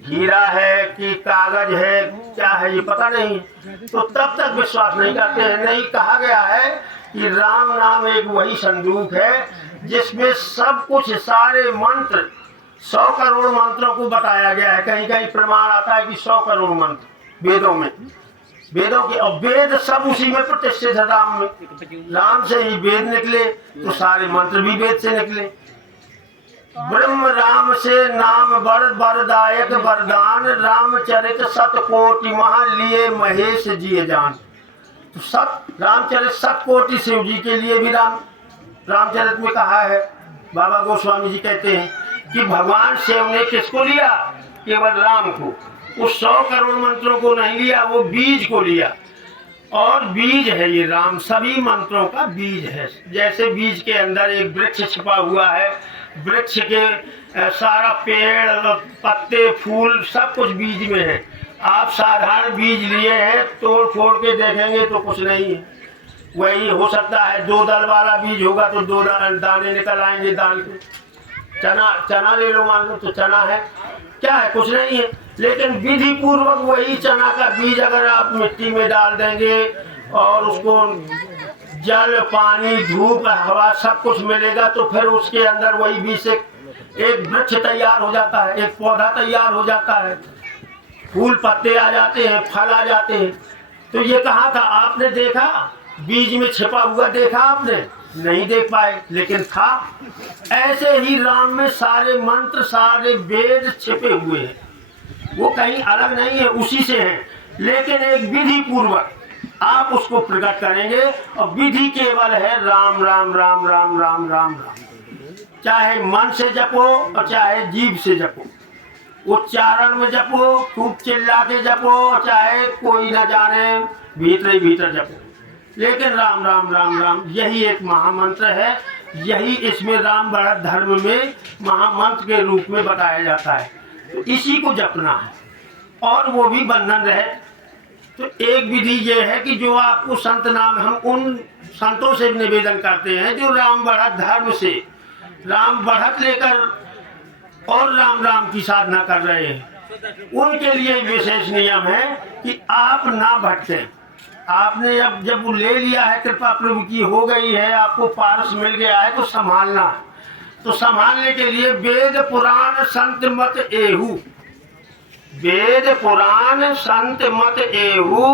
हीरा है कि कागज है, क्या है ये पता नहीं, तो तब तक विश्वास नहीं करते हैं। नहीं, कहा गया है कि राम नाम एक वही संदूक है जिसमें सब कुछ, सारे मंत्र, 100 करोड़ मंत्रों को बताया गया है। कहीं कहीं प्रमाण आता है कि 100 करोड़ मंत्र वेदों में, वेदों के, और वेद सब उसी में प्रतिष्ठित है। राम में, राम से ही वेद निकले, तो सारे मंत्र भी वेद से निकले। ब्रह्म राम से नाम बर बरदायक वरदान, रामचरित सतकोटि महा लिए महेश जिए जान। तो रामचरित सतकोटि शिव जी के लिए भी रामचरित में कहा है। बाबा गोस्वामी जी कहते हैं कि भगवान शिव ने किसको लिया? केवल राम को। उस 100 करोड़ मंत्रों को नहीं लिया, वो बीज को लिया। और बीज है ये राम, सभी मंत्रों का बीज है। जैसे बीज के अंदर एक वृक्ष छिपा हुआ है, वृक्ष के सारा पेड़, पत्ते, फूल सब कुछ बीज में है। आप साधारण बीज लिए हैं, तोड़ फोड़ के देखेंगे तो कुछ नहीं है। वही हो सकता है 2 दल वाला बीज होगा तो 2 दाने निकल आएंगे दाल के। चना ले लो, मान लो तो चना है, क्या है? कुछ नहीं है। लेकिन विधि पूर्वक वही चना का बीज अगर आप मिट्टी में डाल देंगे और उसको जल, पानी, धूप, हवा सब कुछ मिलेगा, तो फिर उसके अंदर वही बीज से एक वृक्ष तैयार हो जाता है, एक पौधा तैयार हो जाता है, फूल पत्ते आ जाते हैं, फल आ जाते हैं। तो ये कहा था, आपने देखा बीज में छिपा हुआ? देखा आपने? नहीं देख पाए, लेकिन था। ऐसे ही राम में सारे मंत्र, सारे वेद छिपे हुए हैं, वो कहीं अलग नहीं है, उसी से हैं। लेकिन एक विधि पूर्वक आप उसको प्रकट करेंगे, और विधि केवल है राम राम राम राम राम राम राम। चाहे मन से जपो और चाहे जीभ से जपो, उच्चारण में जपो, खूब चिल्ला के जपो, चाहे कोई न जाने, भीतर ही भीतर जपो, लेकिन राम राम राम राम यही एक महामंत्र है। यही इसमें राम बढ़त धर्म में महामंत्र के रूप में बताया जाता है। तो इसी को जपना है, और वो भी बंधन रहे। तो एक विधि ये है कि जो आपको संत नाम, हम उन संतों से निवेदन करते हैं जो राम बढ़त धर्म से, राम बढ़त लेकर और राम राम की साधना कर रहे हैं, उनके लिए विशेष नियम है कि आप ना भटकें। आपने अब जब वो ले लिया है, कृपा प्रभु की हो गई है, आपको पारस मिल गया है, तो संभालना है। तो संभालने के लिए वेद पुराण संत मत एहू, वेद पुराण संत मत एहू,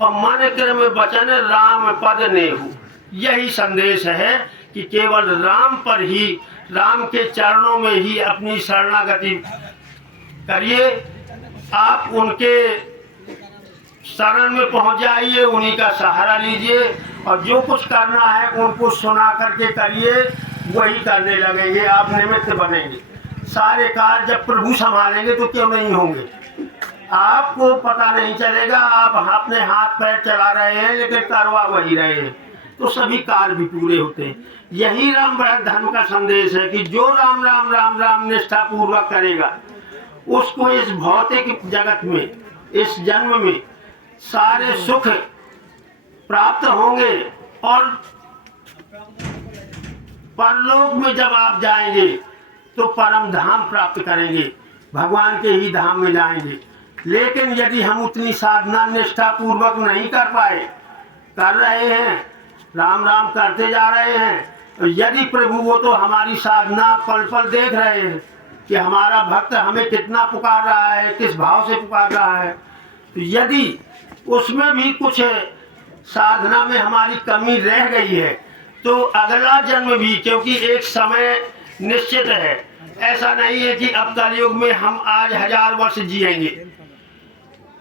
और मन क्रम वचन राम पद नेहू। यही संदेश है कि केवल राम पर ही, राम के चरणों में ही अपनी शरणागति करिए। आप उनके शरण में पहुंच जाइए, उन्हीं का सहारा लीजिए, और जो कुछ करना है उनको सुना करके करिए, वही करने लगेंगे, आप निमित्त बनेंगे। सारे कार्य जब प्रभु संभालेंगे तो क्यों नहीं होंगे? आपको पता नहीं चलेगा, आप अपने हाथ पैर चला रहे हैं लेकिन करवा वही रहे हैं, तो सभी कार्य भी पूरे होते हैं। यही राम बढ़त धर्म का संदेश है कि जो राम राम राम राम निष्ठा पूर्वक करेगा, उसको इस भौतिक जगत में, इस जन्म में सारे सुख प्राप्त होंगे, और परलोक में जब आप जाएंगे तो परम धाम प्राप्त करेंगे, भगवान के ही धाम में जाएंगे। लेकिन यदि हम उतनी साधना निष्ठा पूर्वक नहीं कर पाए, कर रहे हैं, राम राम करते जा रहे हैं, तो यदि प्रभु वो तो हमारी साधना पल पल देख रहे हैं कि हमारा भक्त हमें कितना पुकार रहा है, किस भाव से पुकार रहा है, तो यदि उसमें भी कुछ साधना में हमारी कमी रह गई है, तो अगला जन्म भी, क्योंकि एक समय निश्चित है, ऐसा नहीं है कि अब कलयुग में हम आज 1000 वर्ष जिएंगे।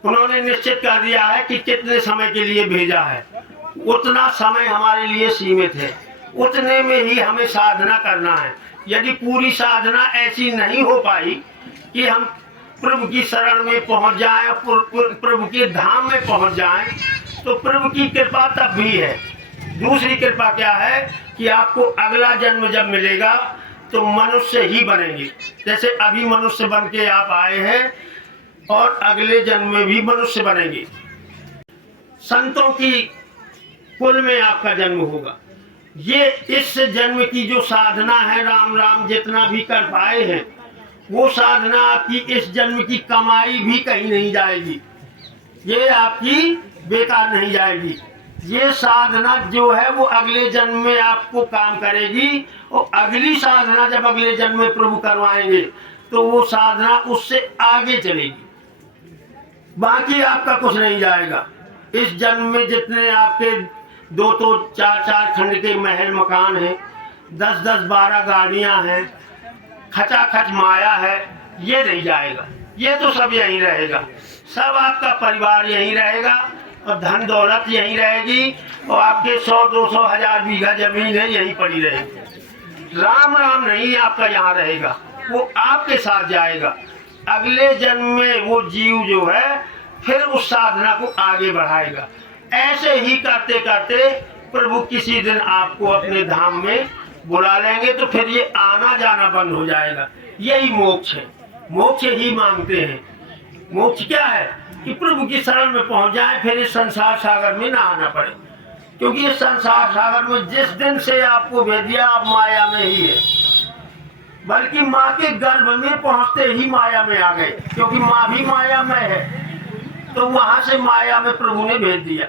उन्होंने निश्चित कर दिया है कि कितने समय के लिए भेजा है, उतना समय हमारे लिए सीमित है, उतने में ही हमें साधना करना है। यदि पूरी साधना ऐसी नहीं हो पाई कि हम प्रभु की शरण में पहुंच जाएं, प्रभु के धाम में पहुंच जाएं, तो प्रभु की कृपा तब भी है। दूसरी कृपा क्या है कि आपको अगला जन्म जब मिलेगा तो मनुष्य ही बनेंगे। जैसे अभी मनुष्य बन के आप आए हैं, और अगले जन्म में भी मनुष्य बनेंगे। संतों की कुल में आपका जन्म होगा। ये इस जन्म की जो साधना है, राम राम जितना भी कर पाए हैं, वो साधना आपकी इस जन्म की कमाई भी कहीं नहीं जाएगी, ये आपकी बेकार नहीं जाएगी। ये साधना जो है वो अगले जन्म में आपको काम करेगी, और अगली साधना जब अगले जन्म में प्रभु करवाएंगे तो वो साधना उससे आगे चलेगी, बाकी आपका कुछ नहीं जाएगा। इस जन्म में जितने आपके 2 4 खंड के महल मकान हैं, 10 12 गाड़ियां हैं, खचाखच माया है, ये नहीं जाएगा, ये तो सब यहीं रहेगा। सब आपका परिवार यहीं रहेगा और धन दौलत यहीं रहेगी, और आपके 100 200 1000 बीघा जमीन है यहीं पड़ी रहेगी। राम राम नहीं आपका यहाँ रहेगा, वो आपके साथ जाएगा। अगले जन्म में वो जीव जो है फिर उस साधना को आगे बढ़ाएगा। ऐसे ही करते करते प्रभु किसी दिन आपको अपने धाम में बुला लेंगे, तो फिर ये आना जाना बंद हो जाएगा। यही मोक्ष है, मोक्ष ही मांगते हैं। मोक्ष क्या है कि प्रभु की शरण में पहुंच जाए, फिर इस संसार सागर में ना आना पड़े, क्योंकि इस संसार सागर में जिस दिन से आपको भेज दिया आप माया में ही है, बल्कि माँ के गर्भ में पहुंचते ही माया में आ गए, क्योंकि माँ भी माया में है, तो वहां से माया में प्रभु ने भेज दिया।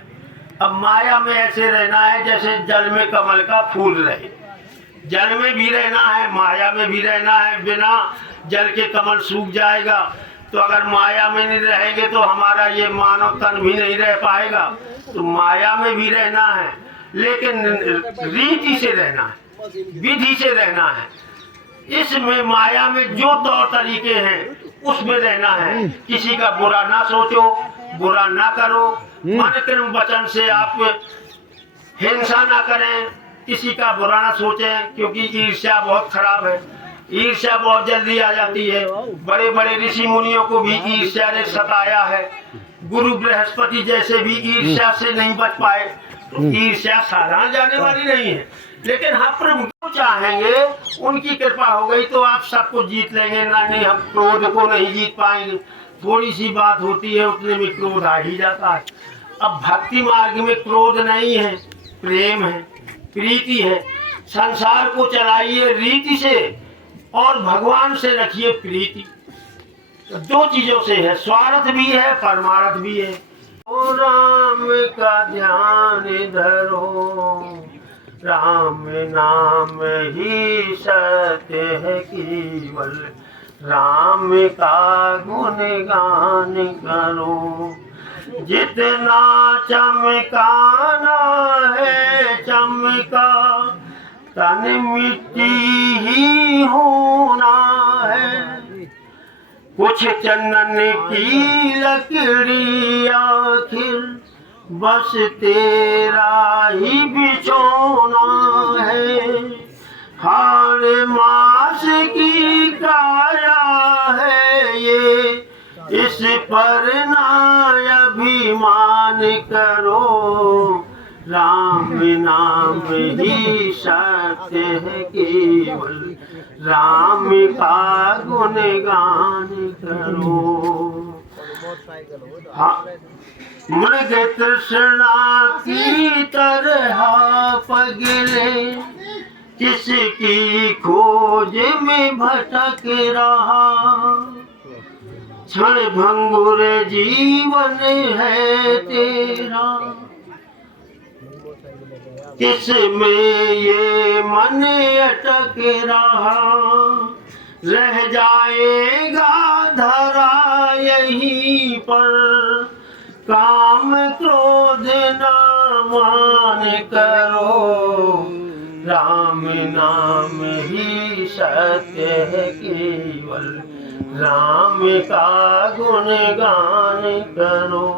अब माया में ऐसे रहना है जैसे जल में कमल का फूल रहे, जल में भी रहना है, माया में भी रहना है। बिना जल के कमल सूख जाएगा, तो अगर माया में नहीं रहेंगे तो हमारा ये मानव तन भी नहीं रह पाएगा। तो माया में भी रहना है, लेकिन रीति से रहना है, विधि से रहना है। इसमें माया में जो तौर तरीके हैं उसमें रहना है। किसी का बुरा ना सोचो, बुरा ना करो, मन कर्म वचन से आप हिंसा ना करें, किसी का बुरा ना सोचें, क्योंकि ईर्ष्या बहुत खराब है, ईर्ष्या बहुत जल्दी आ जाती है। बड़े बड़े ऋषि मुनियों को भी ईर्ष्या ने सताया है, गुरु बृहस्पति जैसे भी ईर्ष्या से नहीं बच पाए। तो ईर्ष्या साधारण जाने वाली नहीं है, लेकिन हम प्रभु को चाहेंगे, उनकी कृपा हो गई तो आप सबको जीत लेंगे। ना नहीं, हम क्रोध को नहीं जीत पाएंगे, थोड़ी सी बात होती है उतने में क्रोध आ ही जाता है। अब भक्ति मार्ग में क्रोध नहीं है, प्रेम है, प्रीति है। संसार को चलाइए रीति से और भगवान से रखिए प्रीति। दो चीजों से है, स्वार्थ भी है, परमार्थ भी है। ओ राम का ध्यान धरो, राम नाम ही सत्य है केवल, राम का गुणगान करो। जितना चमकाना है चमका, तन मिट्टी ही होना है। कुछ चंदन की लकड़ी आखिर बस तेरा ही बिछोना है। हार मास की काया है ये, इस पर ना अभिमान करो। राम नाम ही सत्य है केवल, राम का गुणगान करो। हाँ, मृग तृष्णा की तरह पगले, किसकी खोज में भटक रहा। क्षण भंगुर जीवन है तेरा, किसमें ये मन अटक रहा। रह जाएगा धरा यहीं पर, काम क्रोध ना मान करो। राम नाम ही सत्य है केवल, राम का गुणगान करो।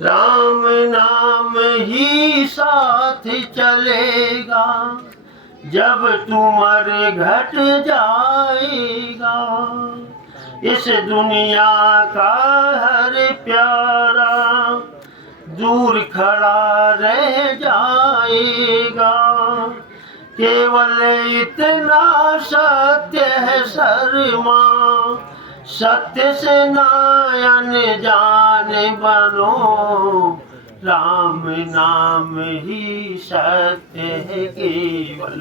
राम नाम ही साथ चलेगा, जब तुमर घट जाएगा। इस दुनिया का हर प्यारा दूर खड़ा रह जाएगा। केवल इतना सत्य है शर्मा, सत्य से नयन जान बनो। राम नाम ही सत्य है केवल,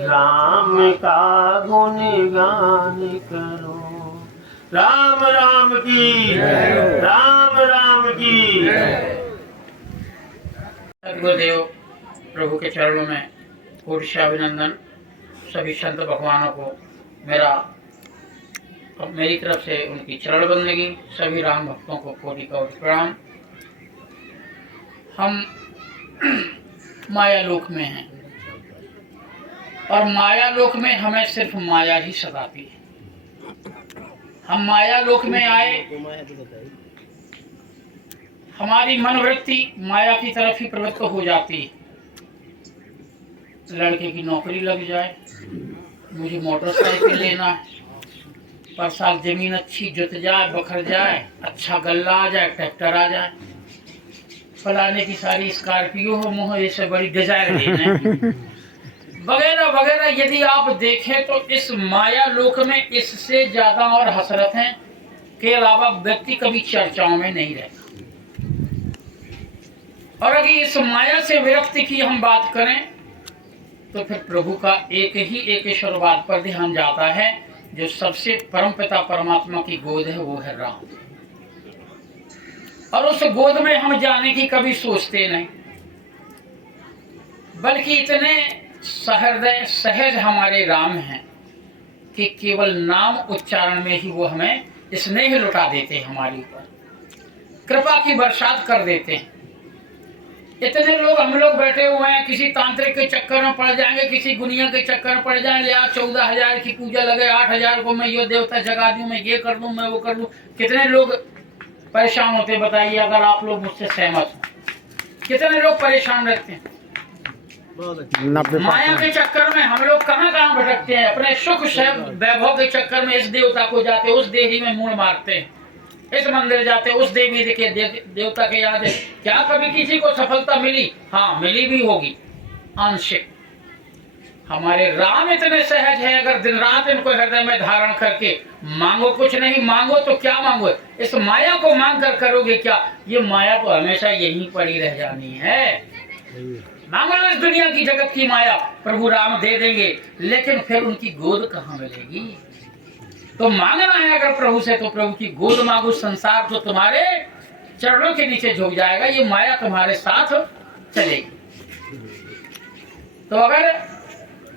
राम का गुणगान करो। राम राम की, राम राम की। सदगुरुदेव प्रभु के चरणों में कोटि से अभिनंदन। सभी संत भगवानों को मेरी तरफ से उनकी चरण बंदगी, सभी राम भक्तों को कोटि कोटि प्रणाम। हम माया लोक में हैं और माया लोक में हमें सिर्फ माया ही सताती है। हम माया लोक में आए, हमारी मनोवृत्ति माया की तरफ ही प्रवृत्त हो जाती है। लड़के की नौकरी लग जाए, मुझे मोटरसाइकिल लेना है, पर साल जमीन अच्छी जुत जाए, बखर जाए, अच्छा गल्ला आ जाए, ट्रैक्टर आ जाए, फलाने की सारी स्कॉर्पियो हो, मुझे इससे बड़ी डिजायर लेना वगैरह वगैरह। यदि आप देखें तो इस माया लोक में इससे ज्यादा और हसरत है के अलावा व्यक्ति कभी चर्चाओं में नहीं रहता। और अगर इस माया से विरक्ति की हम बात करें तो फिर प्रभु का एक ही ईश्वरवाद पर ध्यान जाता है। जो सबसे परमपिता परमात्मा की गोद है वो है राम, और उस गोद में हम जाने की कभी सोचते नहीं, बल्कि इतने सहृदय सहज हमारे राम हैं कि केवल नाम उच्चारण में ही वो हमें स्नेह लुटा देते हैं, हमारे ऊपर कृपा की बरसात कर देते हैं। इतने लोग हम लोग बैठे हुए हैं, किसी तांत्रिक के चक्कर में पड़ जाएंगे, किसी गुनिया के चक्कर में पड़ जाएंगे। आज 14,000 की पूजा लगे, 8,000 को मैं ये देवता जगा दूं, मैं ये कर दूं, मैं वो कर दूं। कितने लोग परेशान होते बताइए, अगर आप लोग मुझसे सहमत हो। कितने लोग परेशान रहते हैं माया के चक्कर में। हम लोग कहाँ कहाँ भटकते हैं, अपने सुख वैभव के चक्कर में इस देवता को जाते, उस देही में मुड़ मारते हैं, इस मंदिर जाते, उस देवी के देवता के याद है। क्या कभी किसी को सफलता मिली? हाँ, मिली भी होगी आंशिक। हमारे राम इतने सहज है, अगर दिन रात इनको हृदय में धारण करके मांगो, कुछ नहीं मांगो तो क्या मांगो, इस माया को मांग कर करोगे क्या? ये माया तो हमेशा यहीं पड़ी रह जानी है। मांगो इस दुनिया की जगत की माया, प्रभु राम दे देंगे, लेकिन फिर उनकी गोद कहाँ मिलेगी? तो मांगना है अगर प्रभु से तो प्रभु की गोद मांगो। संसार तो तुम्हारे चरणों के नीचे झुक जाएगा, ये माया तुम्हारे साथ चलेगी। तो अगर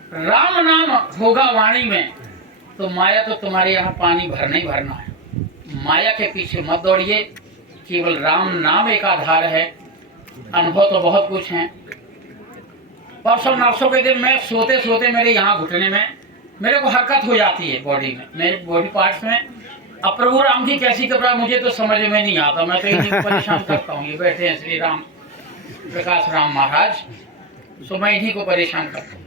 राम नाम होगा वाणी में तो माया तो तुम्हारे यहाँ पानी भरना ही भरना है। माया के पीछे मत दौड़िए, केवल राम नाम एक आधार है। अनुभव तो बहुत कुछ है। परसों नरसों के दिन में सोते सोते मेरे यहाँ घुटने में मेरे को हरकत हो जाती है, बॉडी में, मेरे बॉडी पार्ट्स में। अब प्रभु राम की कैसी घबरा मुझे तो समझ में नहीं आता। मैं तो इन्हीं को परेशान करता हूँ। ये बैठे हैं श्री राम प्रकाश राम महाराज, सो मैं इन्हीं को परेशान करता हूँ।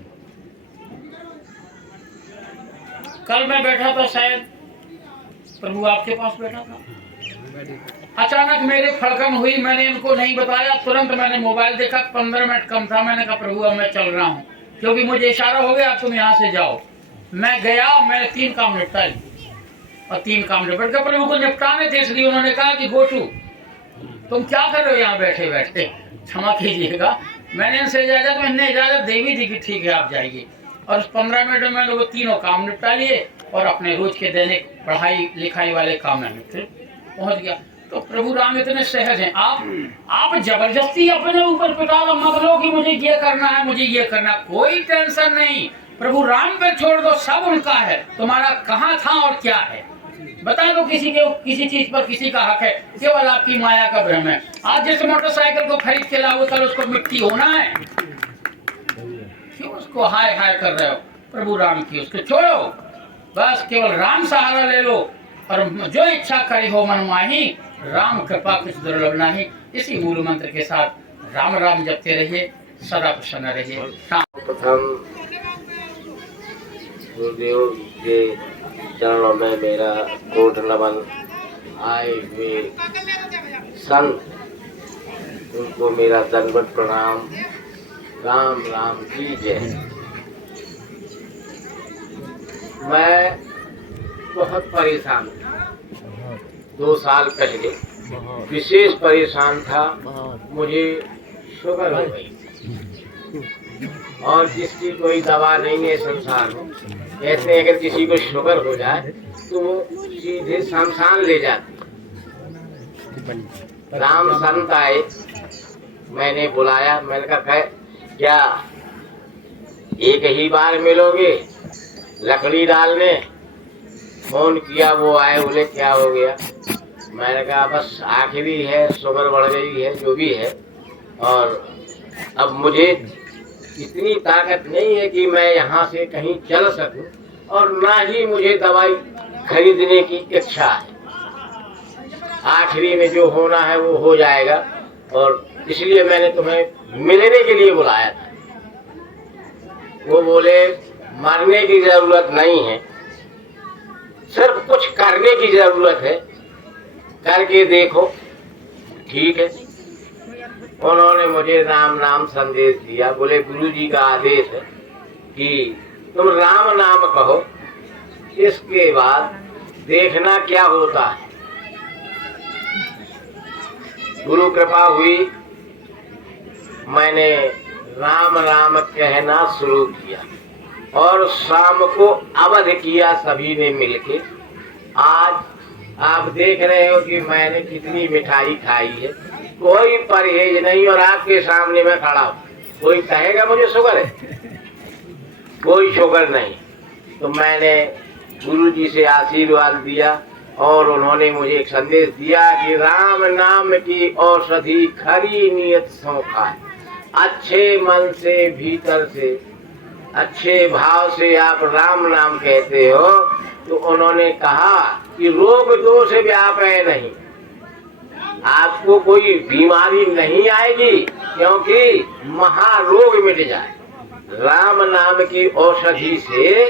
कल मैं बैठा था, शायद प्रभु आपके पास बैठा था, अचानक मेरे फड़कन हुई। मैंने इनको नहीं बताया, तुरंत मैंने मोबाइल देखा, 15 मिनट कम था। मैंने कहा प्रभु अब मैं चल रहा हूँ, क्योंकि मुझे इशारा हो गया तुम यहाँ से जाओ। मैं गया, मैंने 3 काम निपटा लिए और 3 काम निपट कर प्रभु को निपटाने थे, इसलिए उन्होंने कहा कि गोटू तुम क्या कर रहे हो यहाँ बैठे बैठे, क्षमा कीजिएगा। मैंने इनसे इजाजत, मैंने इजाजत दे भी दी कि ठीक है आप जाइए। और उस 15 मिनट में मैंने वो 3 काम निपटा लिए और अपने रोज के दैनिक पढ़ाई लिखाई वाले काम में पहुंच गया। तो प्रभु राम इतने सहज हैं। आप जबरदस्ती अपने ऊपर पिटारा मत लो कि मुझे ये करना है, मुझे ये करना, कोई टेंशन नहीं। प्रभु राम पे छोड़ दो, सब उनका है। तुम्हारा कहाँ था और क्या है बता दो। किसी चीज पर किसी का हक है, केवल आपकी माया का भ्रम है। आज जिस मोटरसाइकिल को खरीद के लाओ, कल उसको मिट्टी होना है, क्यों उसको हाय हाय कर रहे हो? प्रभु राम की उसको छोड़ो, बस केवल राम सहारा ले लो और जो इच्छा करे हो मन माही, राम कृपा कुछ दुर्लभ नहीं। इसी मूल मंत्र के साथ राम राम जपते रहिए, सदा प्रसन्न रहिए। प्रथम गुरुदेव के चरणों में मेरा कोट नमन। आए हुए संत उनको मेरा दंडवत प्रणाम। राम राम की जय। मैं बहुत परेशान था 2 साल पहले, विशेष परेशान था। मुझे शुगर हो गई और जिसकी कोई दवा नहीं है संसार में। कहते हैं अगर किसी को शुगर हो जाए तो वो सीधे शमशान ले जाते। राम संत आए, मैंने बुलाया, मैंने कहा क्या एक ही बार मिलोगे लकड़ी डालने? फोन किया, वो आए, बोले क्या हो गया? मैंने कहा बस आखिरी है, शुगर बढ़ गई है, जो भी है, और अब मुझे इतनी ताकत नहीं है कि मैं यहाँ से कहीं चल सकूं, और ना ही मुझे दवाई खरीदने की इच्छा है। आखिरी में जो होना है वो हो जाएगा, और इसलिए मैंने तुम्हें मिलने के लिए बुलाया था। वो बोले मरने की जरूरत नहीं है, सिर्फ कुछ करने की जरूरत है, करके देखो। ठीक है। उन्होंने मुझे राम नाम संदेश दिया। बोले गुरुजी का आदेश है कि तुम राम नाम कहो, इसके बाद देखना क्या होता है। गुरु कृपा हुई, मैंने राम राम कहना शुरू किया और शाम को अवध किया सभी ने मिलके। आज आप देख रहे हो कि मैंने कितनी मिठाई खाई है, कोई परहेज नहीं, और आपके सामने मैं खड़ा हूँ। कोई कहेगा मुझे शुगर है? कोई शुगर नहीं। तो मैंने गुरु जी से आशीर्वाद दिया और उन्होंने मुझे एक संदेश दिया कि राम नाम की औषधि खरी नियत सो खाए। अच्छे मन से, भीतर से, अच्छे भाव से आप राम नाम कहते हो तो उन्होंने कहा कि रोग दोष व्यापे नहीं, आपको कोई बीमारी नहीं आएगी, क्योंकि महारोग मिट जाए। राम नाम की औषधि से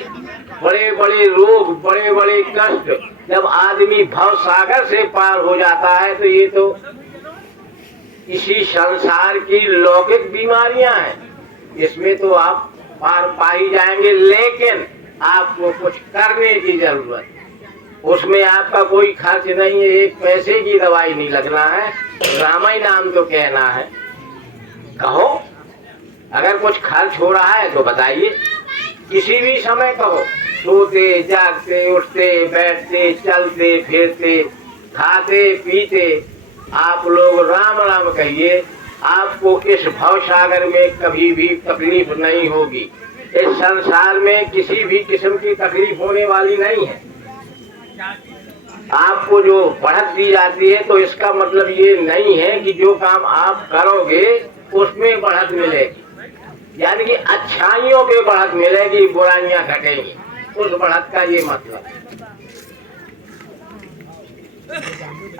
बड़े बड़े रोग, बड़े बड़े कष्ट, जब आदमी भव सागर से पार हो जाता है तो ये तो इसी संसार की लौकिक बीमारियां हैं, इसमें तो आप पार पा ही जाएंगे। लेकिन आपको कुछ करने की जरूरत है, उसमें आपका कोई खर्च नहीं है, एक पैसे की दवाई नहीं लगना है, राम ही नाम तो कहना है। कहो अगर कुछ खर्च हो रहा है तो बताइए, किसी भी समय कहो, सोते जागते, उठते बैठते, चलते फिरते, खाते पीते, आप लोग राम राम कहिए, आपको इस भव सागर में कभी भी तकलीफ नहीं होगी। इस संसार में किसी भी किस्म की तकलीफ होने वाली नहीं है। आपको जो बढ़त दी जाती है तो इसका मतलब ये नहीं है कि जो काम आप करोगे उसमें बढ़त मिलेगी, यानी कि अच्छाइयों पे बढ़त मिलेगी, बुराइयां घटेंगी, उस बढ़त का ये मतलब है।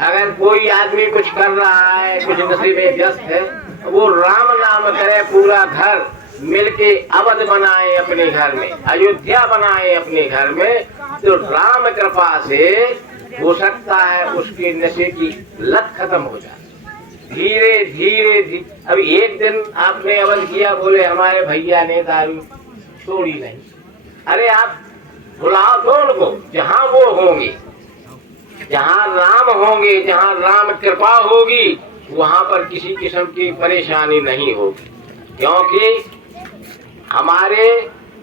अगर कोई आदमी कुछ कर रहा है, कुछ नशे में व्यस्त है, वो राम नाम करे, पूरा घर मिलके अवध बनाए अपने घर में, अयोध्या बनाए अपने घर में, तो राम कृपा से हो सकता है उसके नशे की लत खत्म हो जाए। धीरे धीरे अब एक दिन आपने अवध किया, बोले हमारे भैया ने दारू छोड़ी नहीं। अरे आप बुलाओ तो उनको, जहाँ वो होंगे, जहाँ राम होंगे, जहाँ राम कृपा होगी, वहाँ पर किसी किस्म की परेशानी नहीं होगी। क्योंकि हमारे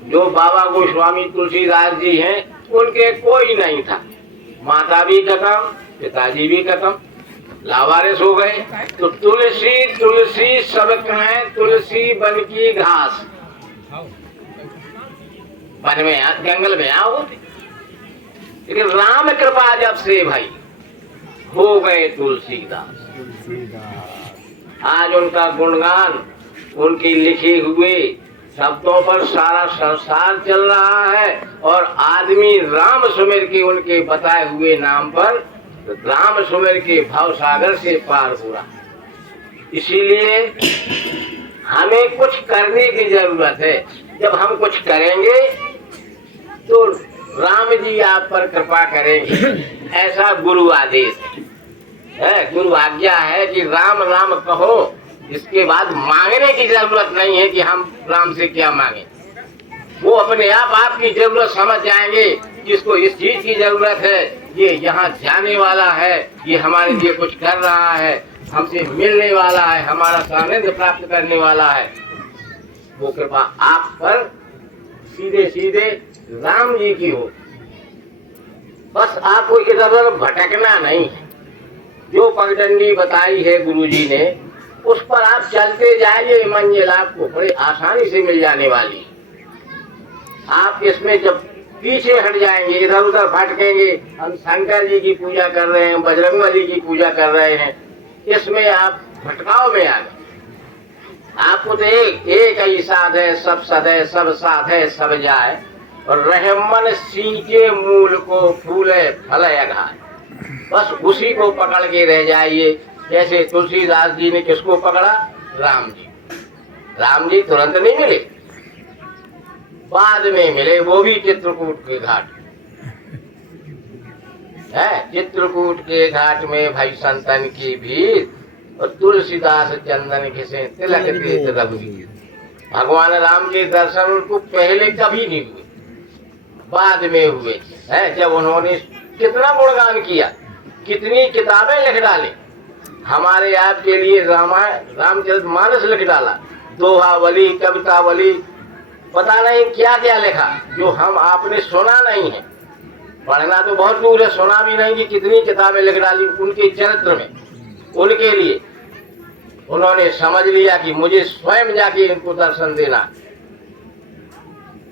जो बाबा गोस्वामी तुलसीदास जी हैं, उनके कोई नहीं था, माता भी खत्म, पिताजी भी खत्म, लावारिस हो गए। तो तुलसी तुलसी सबक में, तुलसी बन की घास, वन में जंगल में आओ। लेकिन राम कृपा जब से भाई हो गए तुलसीदास, आज उनका गुणगान, उनके लिखे हुए शब्दों पर सारा संसार चल रहा है, और आदमी राम सुमिर के, उनके बताए हुए नाम पर राम सुमिर के भाव सागर से पार हो रहा है। इसीलिए हमें कुछ करने की जरूरत है। जब हम कुछ करेंगे तो राम जी आप पर कृपा करेंगे, ऐसा गुरु आदेश है, गुरु आज्ञा है कि राम राम कहो। इसके बाद मांगने की जरूरत नहीं है कि हम राम से क्या मांगे, वो अपने आप आपकी जरूरत समझ जाएंगे कि इसको इस चीज की जरूरत है, ये यहाँ जाने वाला है, ये हमारे लिए कुछ कर रहा है, हमसे मिलने वाला है, हमारा सानिध्य प्राप्त करने वाला है, वो कृपा आप पर सीधे सीधे राम जी की हो। बस आपको इधर उधर भटकना नहीं है। जो पगडंडी बताई है गुरुजी ने, उस पर आप चलते जाइए, मंजिल आपको बड़े आसानी से मिल जाने वाली। आप इसमें जब पीछे हट जाएंगे, इधर उधर भटकेंगे, हम शंकर जी की पूजा कर रहे हैं, बजरंगबली की पूजा कर रहे हैं, इसमें आप भटकाव में आ गए। आपको तो एक ही साध है, सब सदै सब साध है सब जाए, और रहमन सींचे मूल को फूले फले अघाए। बस उसी को पकड़ के रह जाइए। जैसे तुलसीदास जी ने किसको पकड़ा? राम जी। राम जी तुरंत नहीं मिले, बाद में मिले, वो भी चित्रकूट के घाट है। चित्रकूट के घाट में भाई संतन की भीड़, और तुलसीदास चंदन घिसे तिलक तीर्थ रघुवीर। भगवान राम के दर्शन उनको पहले कभी नहीं हुए, बाद में हुए हैं, जब उन्होंने कितना गुणगान किया, कितनी किताबें लिख डाली। हमारे आपके लिए रामायण रामचरितमानस लिख डाला, दोहावली, कवितावली, पता नहीं क्या क्या लिखा, जो हम आपने सुना नहीं है। पढ़ना तो बहुत दूर है, सुना भी नहीं कि कितनी किताबें लिख डाली उनके चरित्र में। उनके लिए उन्होंने समझ लिया कि मुझे स्वयं जाके इनको दर्शन देना,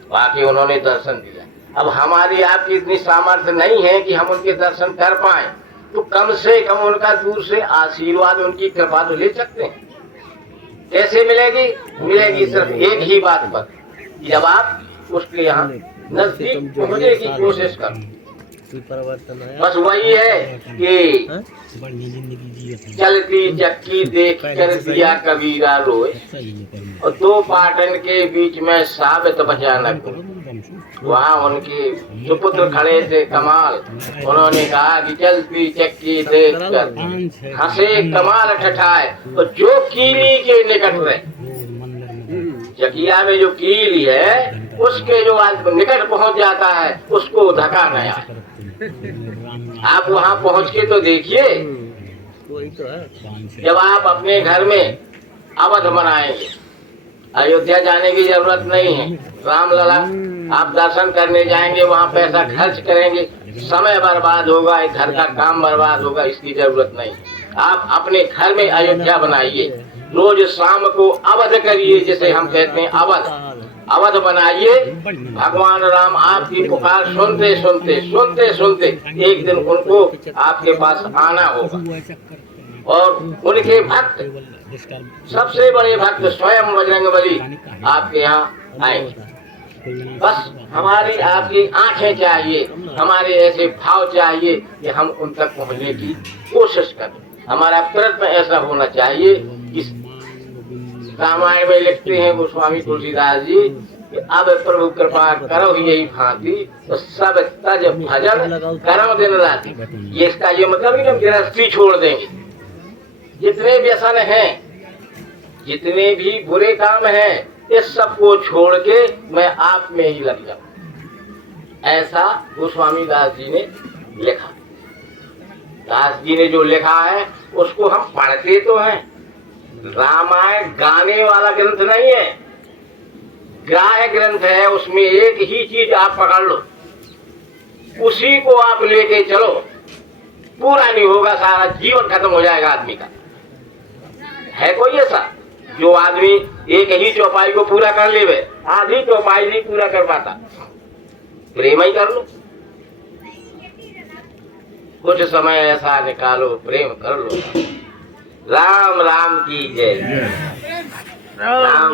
बाकी उन्होंने दर्शन दिया। अब हमारी आपकी इतनी सामर्थ्य नहीं है कि हम उनके दर्शन कर पाए, तो कम से कम उनका दूर से आशीर्वाद, उनकी कृपा तो ले सकते हैं। कैसे मिलेगी? मिलेगी सिर्फ एक ही बात पर, जब आप उसके यहाँ नजदीक पहुंचने की कोशिश करो। बस वही है कि चलती चक्की देख कर दिया कबीरा रोए, और दो पाटन के बीच में साबित बचा न को। वहाँ उनके सुपुत्र खड़े थे कमाल, उन्होंने कहा कि चलती चक्की देख कर हंसे कमाल ठठाए, और जो कीली के निकट रहे, चकिया में जो कीली है उसके जो निकट पहुंच जाता है उसको धक्का नया। आप वहां पहुंच के तो देखिए, जब आप अपने घर में अवध मनाएंगे, अयोध्या जाने की जरूरत नहीं है। रामलला आप दर्शन करने जाएंगे, वहां पैसा खर्च करेंगे, समय बर्बाद होगा, एक घर का काम बर्बाद होगा, इसकी जरूरत नहीं। आप अपने घर में अयोध्या बनाइए, रोज शाम को अवध करिए, जिसे हम कहते हैं अवध बनाइए। भगवान राम आपकी पुकार सुनते सुनते सुनते सुनते एक दिन उनको आपके पास आना होगा, और उनके भक्त, सबसे बड़े भक्त स्वयं बजरंगबली आपके यहाँ आएंगे। बस हमारी आपकी आंखें चाहिए, हमारे ऐसे भाव चाहिए कि हम उन तक पहुंचने की कोशिश करें। हमारा प्रयत्न ऐसा होना चाहिए। इस रामायण में लिखते हैं गोस्वामी तुलसीदास जी कि अब प्रभु कृपा करो यही भांति, तो सब तज भजन करो दिन राति। ये इसका ये मतलब है कि हम गृहस्थी छोड़ देंगे, जितने व्यसन हैं, जितने भी बुरे काम हैं, इस सब को छोड़ के मैं आप में ही लग जाऊं। ऐसा गोस्वामी दास जी ने लिखा। दास जी ने जो लिखा है उसको हम पढ़ते तो हैं। रामायण गाने वाला ग्रंथ नहीं है, ग्राह्य ग्रंथ है। उसमें एक ही चीज आप पकड़ लो, उसी को आप लेके चलो, पूरा नहीं होगा, सारा जीवन खत्म हो जाएगा आदमी का। है कोई ऐसा जो आदमी एक ही चौपाई को पूरा कर लेवे? आधी चौपाई नहीं पूरा कर पाता। प्रेम ही कर लो, कुछ समय ऐसा निकालो, प्रेम कर लो। राम राम की जय। राम